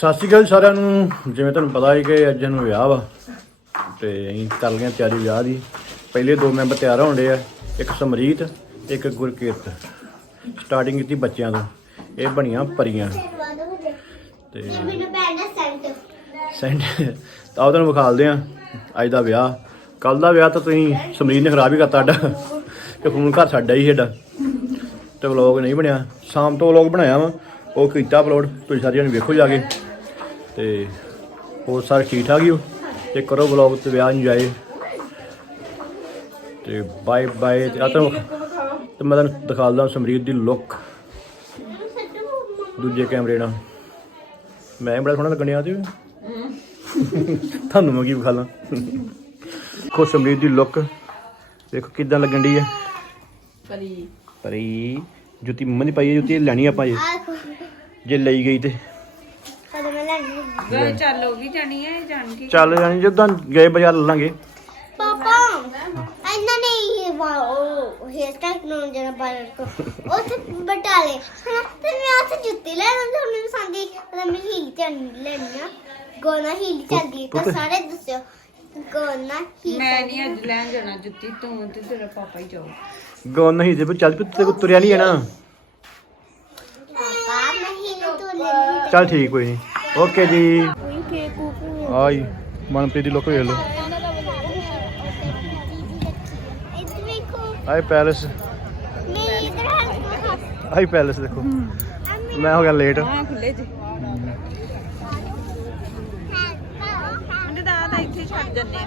ਸਤਿ ਸ਼੍ਰੀ ਅਕਾਲ ਸਾਰਿਆਂ ਨੂੰ। ਜਿਵੇਂ ਤੁਹਾਨੂੰ ਪਤਾ ਹੈ ਕਿ ਅੱਜ ਨੂੰ ਵਿਆਹ ਵਾ ਤੇ ਅਸੀਂ ਕਰ ਲਈਆਂ ਤਿਆਰੀ ਵਿਆਹ ਦੀ। ਪਹਿਲੇ ਦੋ ਮੈਂਬਰ ਤਿਆਰ ਹੋਣ ਡੇ ਆ, ਇੱਕ ਸਮਰੀਤ ਇੱਕ ਗੁਰਕੀਰਤ। ਸਟਾਰਟਿੰਗ ਕੀਤੀ ਬੱਚਿਆਂ ਤੋਂ, ਇਹ ਬਣੀਆਂ ਪਰੀਆਂ ਤੇ ਸੈਂਟ ਤਾਂ ਉਹ ਤੁਹਾਨੂੰ ਵਿਖਾਲਦੇ ਆ ਅੱਜ ਦਾ ਵਿਆਹ। ਕੱਲ ਦਾ ਵਿਆਹ ਤਾਂ ਤੁਸੀਂ ਸਮਰੀਤ ਨੇ ਖਰਾਬ ਹੀ ਕਰਤਾ ਸਾਡਾ ਕਿ ਫੋਨ ਘਰ ਸਾਡਾ ਹੀ ਸਾਡਾ ਤੇ ਵਲੋਗ ਨਹੀਂ ਬਣਿਆ। ਸ਼ਾਮ ਤੋਂ ਵਲੋਗ ਬਣਾਇਆ ਵਾ, ਉਹ ਕੀਤਾ ਅਪਲੋਡ, ਤੁਸੀਂ ਸਾਰੇ ਜਣੇ ਵੇਖੋ ਜਾ ਕੇ। ਤੇ ਹੋਰ ਸਾਰੇ ਠੀਕ ਠਾਕ ਹੀ ਹੋ ਤੇ ਕਰੋ ਵਲੋਗ ਤੇ ਵਿਆਹ ਇੰਜੋਏ ਤੇ ਬਾਏ ਬਾਏ। ਤੇ ਮੈਂ ਤੁਹਾਨੂੰ ਦਿਖਾਉਂਦਾ ਸਮਰੀਤ ਦੀ ਲੁੱਕ ਦੂਜੇ ਕੈਮਰੇ ਨਾਲ। ਮੈਂ ਬੜਾ ਸੋਹਣਾ ਲੱਗਣ ਡਿਆ ਤੇ ਤੁਹਾਨੂੰ ਮੈਂ ਕੀ ਵਿਖਾਲਾਂ। ਦੇਖੋ ਸਮਰੀਤ ਦੀ ਲੁੱਕ ਦੇਖੋ ਕਿੱਦਾਂ ਲੱਗਣ ਡਈ ਹੈ। ਪਰੀ ਜੁੱਤੀ ਮੰਮਾ ਨੇ ਪਾਈ ਹੈ, ਜੁੱਤੀ ਲੈਣੀ ਆਪਾਂ ਜੇ ਲਈ ਗਈ ਤੇ ਚੱਲ ਉਹ ਵੀ ਜਾਣੀ ਹੈ ਜਾਣ ਕੇ ਚੱਲ ਜਾਣੀ ਜਦੋਂ ਗਏ ਬਾਜ਼ਾਰ ਲੈ ਲਾਂਗੇ। ਪਾਪਾ ਇਹਨਾਂ ਨੇ ਉਹ ਹੇਅਰ ਸਟਾਈਲ ਨੂੰ ਜਰਾ ਬਾਹਰ ਕੋ ਉਹ ਤੇ ਬਟਾਲੇ ਹਨਾ ਤੇ ਮੈਂ ਉੱਥੇ ਜੁੱਤੀ ਲੈ ਲੈਂਦੀ ਉਹਨੇ ਸੰਦੀ ਮੈਂ ਹੀਲ ਤੇ ਲੈਣੀ ਆ ਗੋਨਾ ਹੀਲ ਚੱਲਦੀ ਤਾਂ ਸਾਰੇ ਦੱਸਿਓ ਗੋਨਾ ਹੀਲ। ਮੈਂ ਨਹੀਂ ਅੱਜ ਲੈਣ ਜਾਣਾ ਜੁੱਤੀ, ਤੂੰ ਤੇ ਤੇਰਾ ਪਾਪਾ ਹੀ ਜਾਓ। ਗੋਨ ਨਹੀਂ ਤੇ ਚੱਲ ਤੇ ਤੁਰਿਆ ਨਹੀਂ ਜਾਣਾ। ਪਾਪਾ ਮੈਂ ਹੀਲ ਤੋਂ ਲੈਣੀ। ਚੱਲ ਠੀਕ ਕੋਈ ਨਹੀਂ, ਓਕੇ ਜੀ। ਆਈ ਮਨਪ੍ਰੀਤ ਦੀ ਲੁੱਕ ਵੇਖ ਲਓ। ਇੱਥੇ ਵੇਖੋ ਆਈ ਪੈਲਸ, ਮੈਂ ਇਧਰ ਹੱਥ ਆਈ ਪੈਲਸ ਦੇਖੋ। ਮੈਂ ਹੋ ਗਿਆ ਲੇਟ। ਹਾਂ ਖੁੱਲੇ ਜੀ ਉਹਨੇ ਦਾ ਇੱਥੇ ਛੱਡ ਜੰਨੇ ਆ।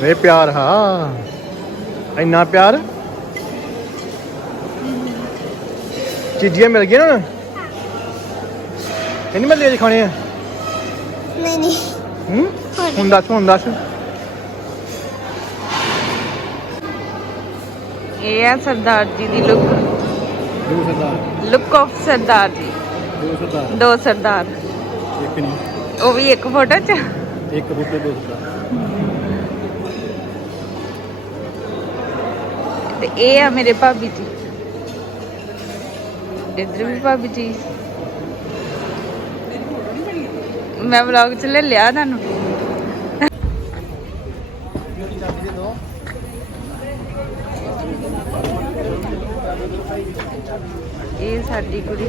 ਵੇ ਪਿਆਰ ਹਾਂ ਇੰਨਾ ਪਿਆਰ। ਚੀਜ਼ੀਆਂ ਮਿਲ ਗਈਆਂ ਨਾ, ਕਹਿੰਦੀ ਮੈਂ ਲੈ ਖਾਣੇ ਆ। ਨਹੀਂ ਹੁਣ ਦੱਸ ਇਹ ਆ ਸਰਦਾਰ ਜੀ ਦੀ ਲੁੱਕ, ਦੋ ਸਰਦਾਰ, ਲੁੱਕ ਆਫ ਸਰਦਾਰ ਜੀ। ਦੋ ਸਰਦਾਰ, ਇੱਕ ਨਹੀਂ, ਉਹ ਵੀ ਇੱਕ ਫੋਟੋ ਚ। ਇੱਕ ਬੁੱਤੇ ਦੋ ਸਰਦਾਰ। ਤੇ ਇਹ ਆ ਮੇਰੇ ਭਾਬੀ ਜੀ, ਇੱਧਰ ਵੀ ਭਾਬੀ ਜੀ। ਮੈਂ ਵਲੌਗ ਚ ਲੈ ਲਿਆ ਤੁਹਾਨੂੰ। ਇਹ ਸਾਡੀ ਕੁੜੀ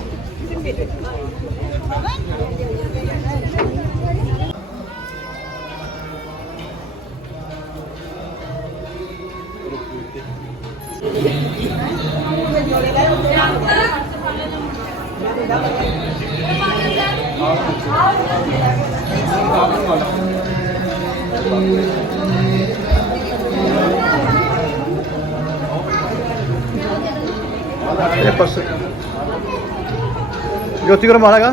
ज्योति को मारेगा।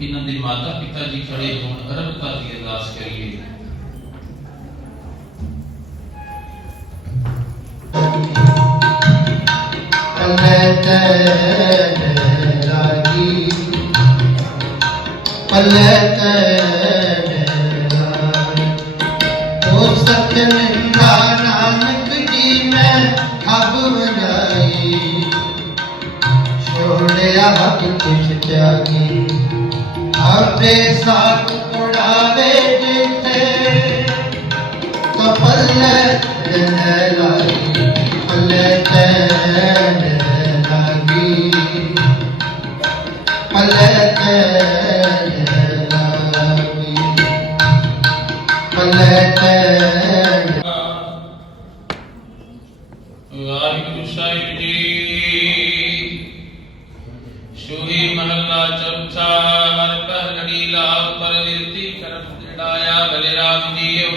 इन्हों के माता पिता जी खड़े हों, अरबता की अरदास करिए। नानक जी मैं अब बजाई छोड़िया हक कुछ त्यागी आपे साथ उड़ावे जिते तो पल्ले लागी पल्ले लागी पल्ले लागी पल्ले। वाहिगुरु साहिब जी शोही महला चौथा हर पहलड़ी लाभ परवीरति करम दृढ़ाया बलिराम जीव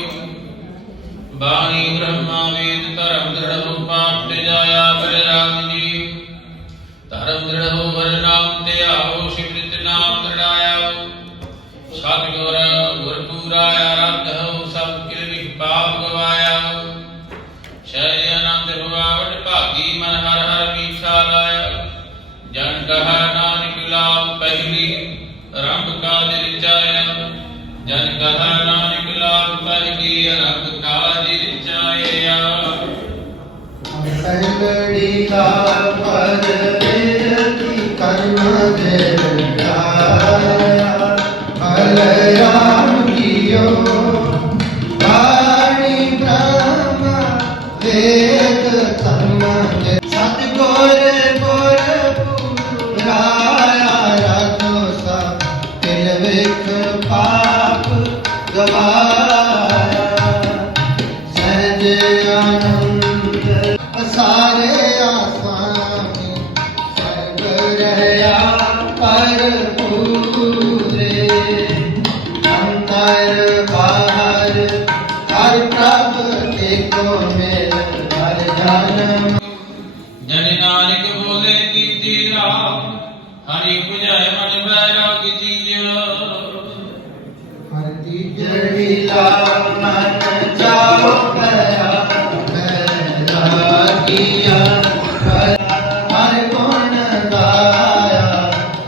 बाणी ब्रह्मा वेद धर्म दृढ़ पाप जाया बलिराम जीव धर्म दृढ़ वरनाम ते आओ शिवृत नाम दृढ़ाया सतगुर गुरपुराया रब्ध हो सब किल पाप गवाया शय आनंद हुआवट भागी मन हर हर मीठा लाया जन कहा नानक लाभ पहली रंग काज रिचाया जन कहा नानक लाभ पहली रंग काज रिचाया सगड़ी का पर बेरती कर्म देवराया बलराम कियो वाणी ब्रह्म वेद धर्म सतगुर गुरपुराया राजो सा तिल विख पाप गवाया सहज आनंद सारे आसानी सर्व रहया पर पूरे अंतर बाहर हर प्रभ एको मेल हर जन्म जन नानक बोले कीर्ति राम हरि पुजाय मन बैराग जिया हरती जड़ी लाल मन जाओ गया किया हर गुण गाया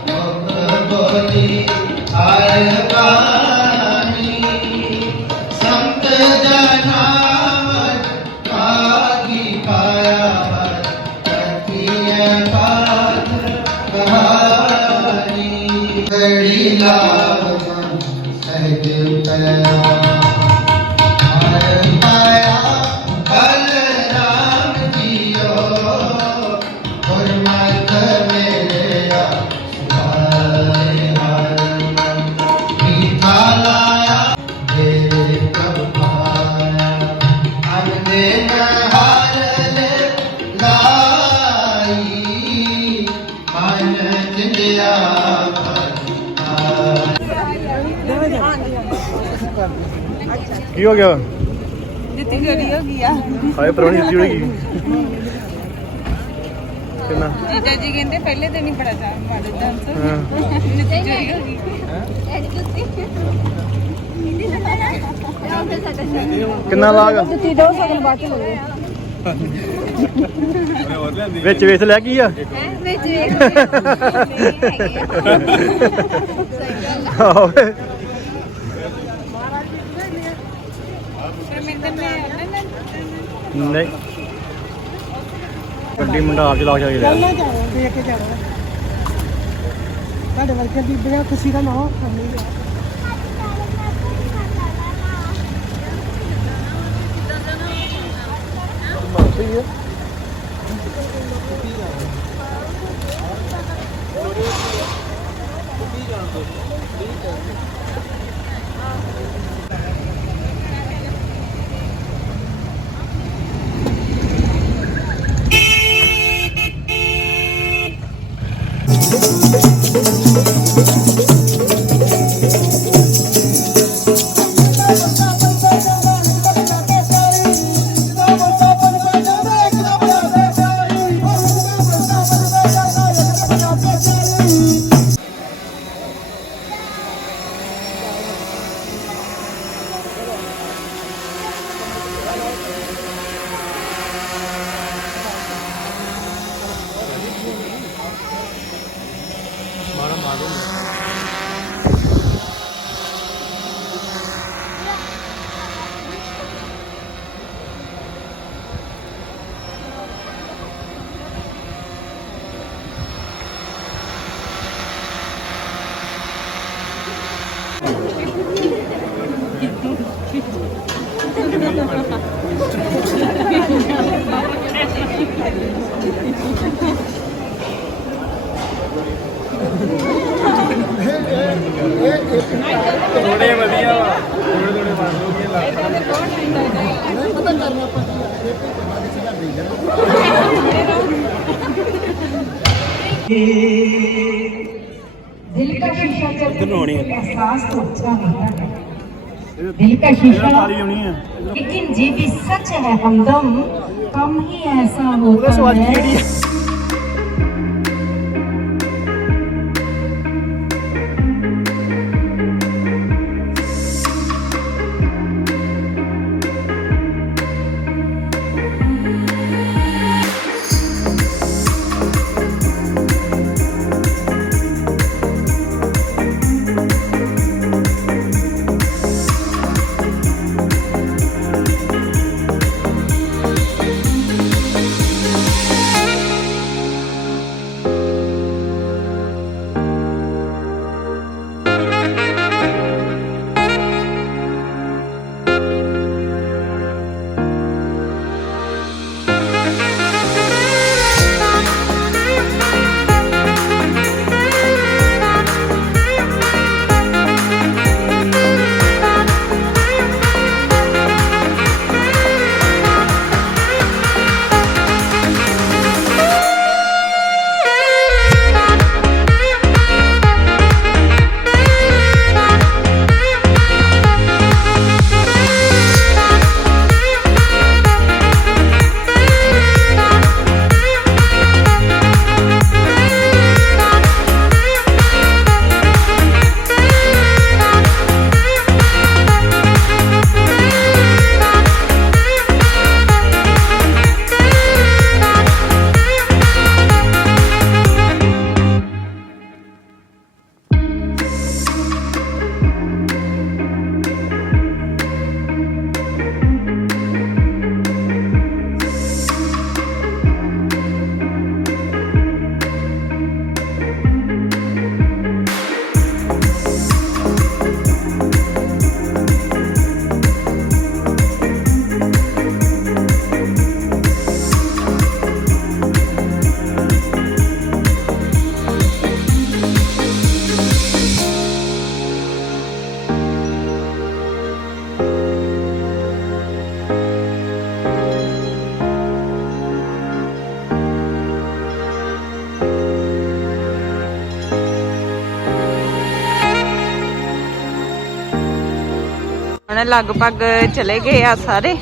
मुख बोली हर वाणी संत जनावर पागी पाया कथिय बात कहानी बड़ी लाभ मन सहज उतरा हर पाया बलराम जियो गुरमत मेरे सुधारे हर मीठा लाया तेरे कब पाया हमने हार ले लाई मन जिंदिया ਕੀ ਹੋ ਗਿਆ ਜਿੱਤੀ ਗੜੀ ਹੋ ਗਈ ਆ ਹਾਏ ਪਰੋਣੀ ਜਿੱਤੀ ਹੋਈ ਕਿੰਨਾ ਜੀਜਾ ਜੀ ਕਹਿੰਦੇ ਪਹਿਲੇ ਦਿਨ ਹੀ ਬੜਾ ਚਾਹ ਮਾੜੇ ਡਾਂਸ ਹਾਂ ਜਿੱਤੀ ਚੋਰੀ ਹੋ ਗਈ ਕਿੰਨਾ ਲਾਗ ਜੁੱਤੀ ਦੋ ਸਗਨ ਬਾਅਦ ਚ ਲਵੇ ਵਿੱਚ ਵੇਚ ਲਿਆ ਕੀ ਆ ਵਿੱਚ ਆਹੋ ਵੇ। ਨਹੀਂ ਗੱਡੀ ਮੁੰਡਾ ਆਪ ਚਲਾ ਕੇ ਗਿਆ ਦੇਖ ਕੇ ਜਾਣਾ ਤੁਹਾਡੇ ਵਰਗੇ ਬੀਬੀਆਂ ਖੁਸ਼ੀ ਦਾ ਨਾਮ ਕਰਨੀ ਹੈ ਥੋੜੇ ਵਧੀਆ ਵਾ ਥੋੜੇ ਥੋੜੇ ਬੰਦ ਹੋ ਗਏ दिल दिल का शीशा जब इधर होनी है। एहसास तो अच्छा होता है दिल का शीशा सारी होनी है लेकिन ये भी सच है हमदम कम ही ऐसा ਉਹਦਾ होता ਸਵਾਦ है ਕਿਹੜੀ ਹੈ ਹੁਣ ਲਗਭਗ ਚਲੇ ਗਏ ਆ ਸਾਰੇ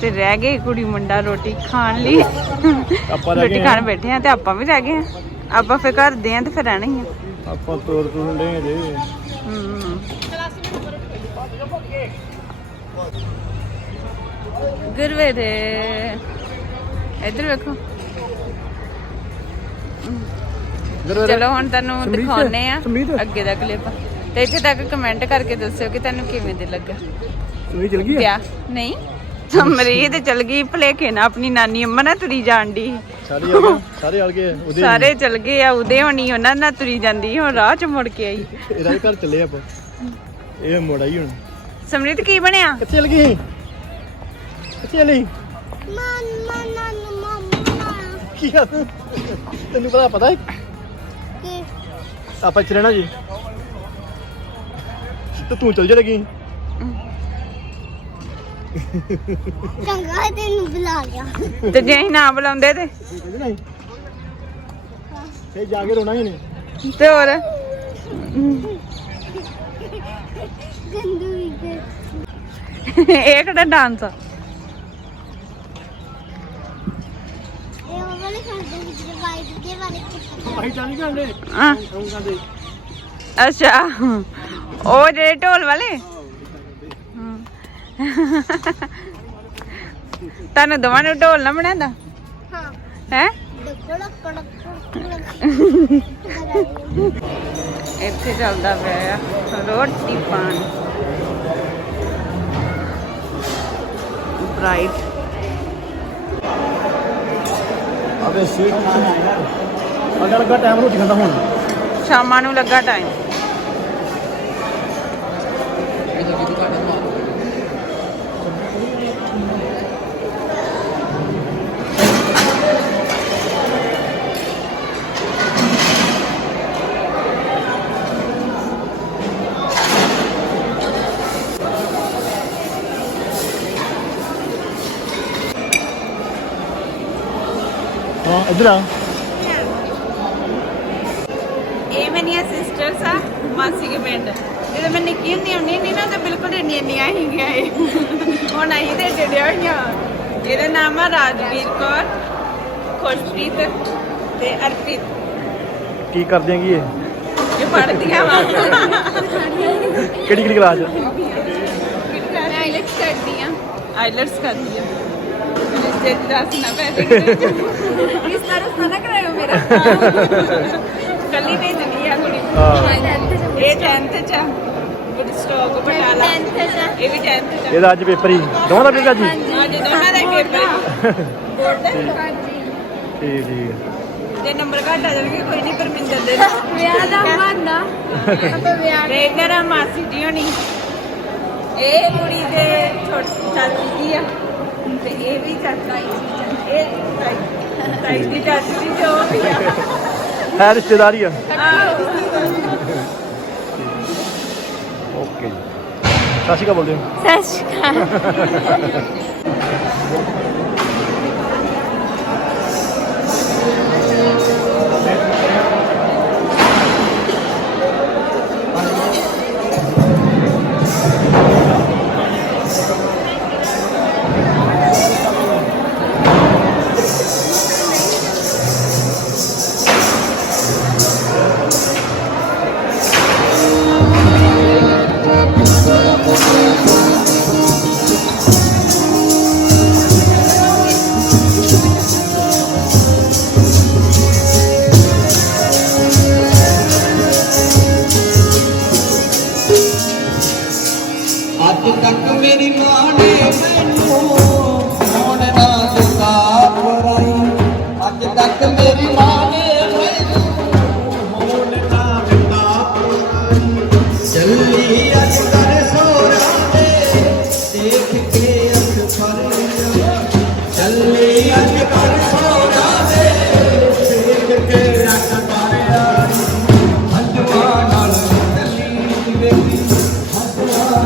ਤੇ ਰਹਿ ਗਏ ਕੁੜੀ ਮੁੰਡਾ ਰੋਟੀ ਖਾਣ ਲਈ ਆਪਾਂ ਰਹਿ ਰੋਟੀ ਗਏ ਖਾਣ ਬੈਠੇ ਆ ਤੇ ਆਪਾਂ ਵੀ ਰਹਿ ਗਏ ਆ ਆਪਾਂ ਫੇਰ ਕਰਦੇ ਆ ਤੇ ਫਿਰ ਰਹਿਣਾ ਹੀ ਆ ਆਪਾਂ ਤੋਰ ਤੁੰਡੇ ਜੇ ਗੁਰਵੇ ਦੇ ਇੱਧਰ ਵੇਖੋ ਚਲੋ ਹੁਣ ਤੁਹਾਨੂੰ ਦਿਖਾਉਣੇ ਆ ਅੱਗੇ ਦਾ ਕਲਿੱਪ ਤੇ ਇੱਥੇ ਤੱਕ ਕਮੈਂਟ ਕਰਕੇ ਦੱਸਿਓ ਕਿ ਤੁਹਾਨੂੰ ਕਿਵੇਂ ਦੇ ਲੱਗਾ ਤੁਸੀਂ ਚਲ ਗਈ ਕਿਆ ਨਹੀਂ ਸਮਰੀਤ ਚਲ ਗਈ ਭਲੇਖੇ ਨਾ ਆਪਣੀ ਨਾਨੀ ਅੰਮਾ ਨਾਲ ਤੁਰੀ ਜਾਣ ਦੀ ਸਾਰੇ ਆ ਗਏ ਉਹਦੇ ਸਾਰੇ ਚਲ ਗਏ ਆ ਉਹਦੇ ਹੋਣੀ ਉਹਨਾਂ ਨਾਲ ਤੁਰੀ ਜਾਂਦੀ ਹੁਣ ਰਾਹ ਚ ਮੁੜ ਕੇ ਆਈ ਇਹਦਾ ਵੀ ਘਰ ਚੱਲੇ ਆਪਾਂ ਇਹ ਮੋੜਾ ਹੀ ਹੁਣ ਸਮਰੀਤ ਕੀ ਬਣਿਆ ਕਿੱਥੇ ਚਲ ਗਈ ਕਿੱਥੇ ਚਲੀ ਕੀ ਆ ਤੈਨੂੰ ਪਤਾ ਹੈ ਆਪਾਂ ਇੱਥੇ ਰਹਿਣਾ ਜੀ ਤੇ ਤੂੰ ਚਲ ਜਾਏਗੀ ਚੰਗਾ ਤੈਨੂੰ ਬੁਲਾ ਲਿਆ ਤੇ ਜੇ ਅਸੀਂ ਨਾ ਬੁਲਾਉਂਦੇ ਤੇ ਫੇਰ ਜਾ ਕੇ ਰੋਣਾ ਹੀ ਨਹੀਂ ਤੇ ਹੋਰ ਗੰਦੂ ਇਹ ਕਿਹੜਾ ਡਾਂਸ ਆ ਇਹ ਉਹ ਵਾਲੇ ਕਰਦੇ ਜਿਹੜੇ ਵਾਈਟ ਦੇ ਵਾਲੇ ਭਾਈ ਤਾਂ ਨਹੀਂ ਕਰਦੇ ਹਾਂ ਉਹ ਕਰਦੇ ਅੱਛਾ ਉਹ ਜਿਹੜੇ ਢੋਲ ਵਾਲੇ ਤੁਹਾਨੂੰ ਦੋਵਾਂ ਨੂੰ ਢੋਲ ਨਾ ਬਣਾਉਂਦਾ ਹਾਂ ਹੈ ਡੱਕੜਕ ਇੱਥੇ ਚੱਲਦਾ ਪਿਆ ਆ ਰੋਟੀ ਪਾਣੀ ਬ੍ਰਾਈਟ ਅਬੇ ਸਵੀਟ ਅਗਰ ਲੱਗਾ ਟਾਈਮ ਰੋਟੀ ਖਾਂਦਾ ਹੁਣ ਸ਼ਾਮਾਂ ਨੂੰ ਲੱਗਾ ਟਾਈਮ ਹਾਂ ਇੱਧਰ ਆ ਇਹ ਮੇਰੀਆਂ ਸਿਸਟਰ ਮਾਸੀ ਕੇ ਪਿੰਡ ਜਦੋਂ ਮੈਂ ਨਿੱਕੀ ਹੁੰਦੀ ਆਉਂਦੀ ਨਹੀਂ ਨਾ ਤਾਂ ਬਿਲਕੁਲ ਇੰਨੀਆਂ ਹੀ ਗਿਆ ਇਹ ਹੁਣ ਅਸੀਂ ਤੇ ਜਿਹੜਿਆ ਹੋਈਆਂ ਇਹਦਾ ਨਾਮ ਆ ਰਾਜਵੀਰ ਕੌਰ ਖੁਸ਼ਪ੍ਰੀਤ ਤੇ ਅਰਪਿਤ ਕੀ ਕਰਦੇ ਕੀ ਇਹ ਪੜ੍ਹਦੀਆਂ ਵਾ ਕਿਹੜੀ ਕਲਾਸ ਚ ਆਈਲੈਟਸ ਕਰਦੀ ਆ ਰਿਸ਼ਤੇ ਦੀ ਦੱਸ ਨਾ ਪੈ ਜੇ ਇਸ ਤਰ੍ਹਾਂ ਨਾ ਕਰਾਇਓ ਮੇਰਾ ਕੱਲੀ ਭੇਜਣੀ ਆ ਕੁੜੀ ਇਹ 10th ਚ ਆ ਗੁੱਡ ਸਟਾਕ ਬਟਾਲਾ ਇਹ ਵੀ 10th ਚ ਇਹਦਾ ਅੱਜ ਪੇਪਰ ਹੀ ਦੋਵਾਂ ਦਾ ਪੇਪਰ ਅੱਜ ਹੀ? ਅੱਜ ਦੋਨਾਂ ਦਾ ਪੇਪਰ ਬੋਰਡ ਠੀਕ ਠੀਕ ਦੇ ਨੰਬਰ ਘੱਟ ਆ ਜਾਣਗੇ ਕੋਈ ਨਹੀਂ ਪਰਮਿੰਦਰ ਦੇ ਵਿਆਹ ਦਾ ਬਹਾਨਾ ਤੇ ਇੱਧਰ ਆ ਮਾਸੀ ਜੀ ਹੋਣੀ ਇਹ ਕੁੜੀ ਦੇ ਚਾਚੀ ਜੀ ਆ ਤੇ ਇਹ ਵੀ ਚਾਚਾ ਜੀ ਇਹ ਤਾਈ ਦੀ ਚਾਚੀ ਜੀ ਜੋ ਵੀ ਆ ਹੈ ਰਿਸ਼ਤੇਦਾਰੀ ਆ ਆਹੋ। ਓਕੇ ਜੀ ਸਤਿ ਸ਼੍ਰੀ ਅਕਾਲ ਬੋਲਦੇ ਹੋ ਸਤਿ ਸ਼੍ਰੀ ਅਕਾਲ ਅੱਜ ਤੱਕ ਮੇਰੀ ਮਾਂ ਨੇ ਮੈਨੂੰ ਹੋਣ ਨਾ ਦਿੱਤਾ ਪਰਾਈ ਅੱਜ ਤੱਕ ਮੇਰੀ ਮਾਂ ਨੇ ਮੈਨੂੰ ਹੋਣ ਨਾ ਦਿੱਤਾ ਪਰਾਈ ਚੱਲੀ ਅੱਜ ਕਰ ਸੋਰਾ ਦੇ ਦੇਖ ਕੇ ਅੱਖ ਪਰ ਚੱਲੀ ਅੱਜ ਕਰ ਸੋਰਾ ਦੇ ਦੇਖ ਕੇ ਅੱਖ ਪਰ ਹੰਝੂਆਂ ਨਾਲ ਚੱਲੀ ਵੇਖੀ ਹੰਝੂਆਂ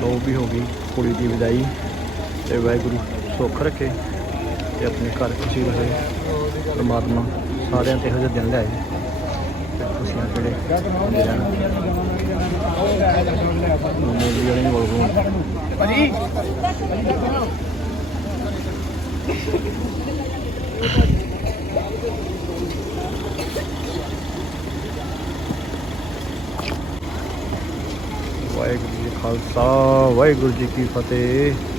ਲੋ ਵੀ ਹੋ ਗਈ ਕੁੜੀ ਦੀ ਵਿਦਾਈ ਤੇ ਵਾਹਿਗੁਰੂ ਸੁੱਖ ਰੱਖੇ ਤੇ ਆਪਣੇ ਘਰ ਖੁਸ਼ੀ ਰਹੇ ਪਰਮਾਤਮਾ ਸਾਰਿਆਂ ਤੇ ਇਹੋ ਜਿਹੇ ਦਿਨ ਲਿਆਏ ਤੇ ਖੁਸ਼ੀਆਂ ਜਿਹੜੇ ਹੁੰਦੇ ਰਹਿਣ ਮੋਦੀ ਵਾਲੇ ਨਹੀਂ ਬੋਲਦੇ ਵਾਹਿਗੁਰੂ ਜੀ ਕਾ ਖਾਲਸਾ ਵਾਹਿਗੁਰੂ ਜੀ ਕੀ ਫਤਿਹ।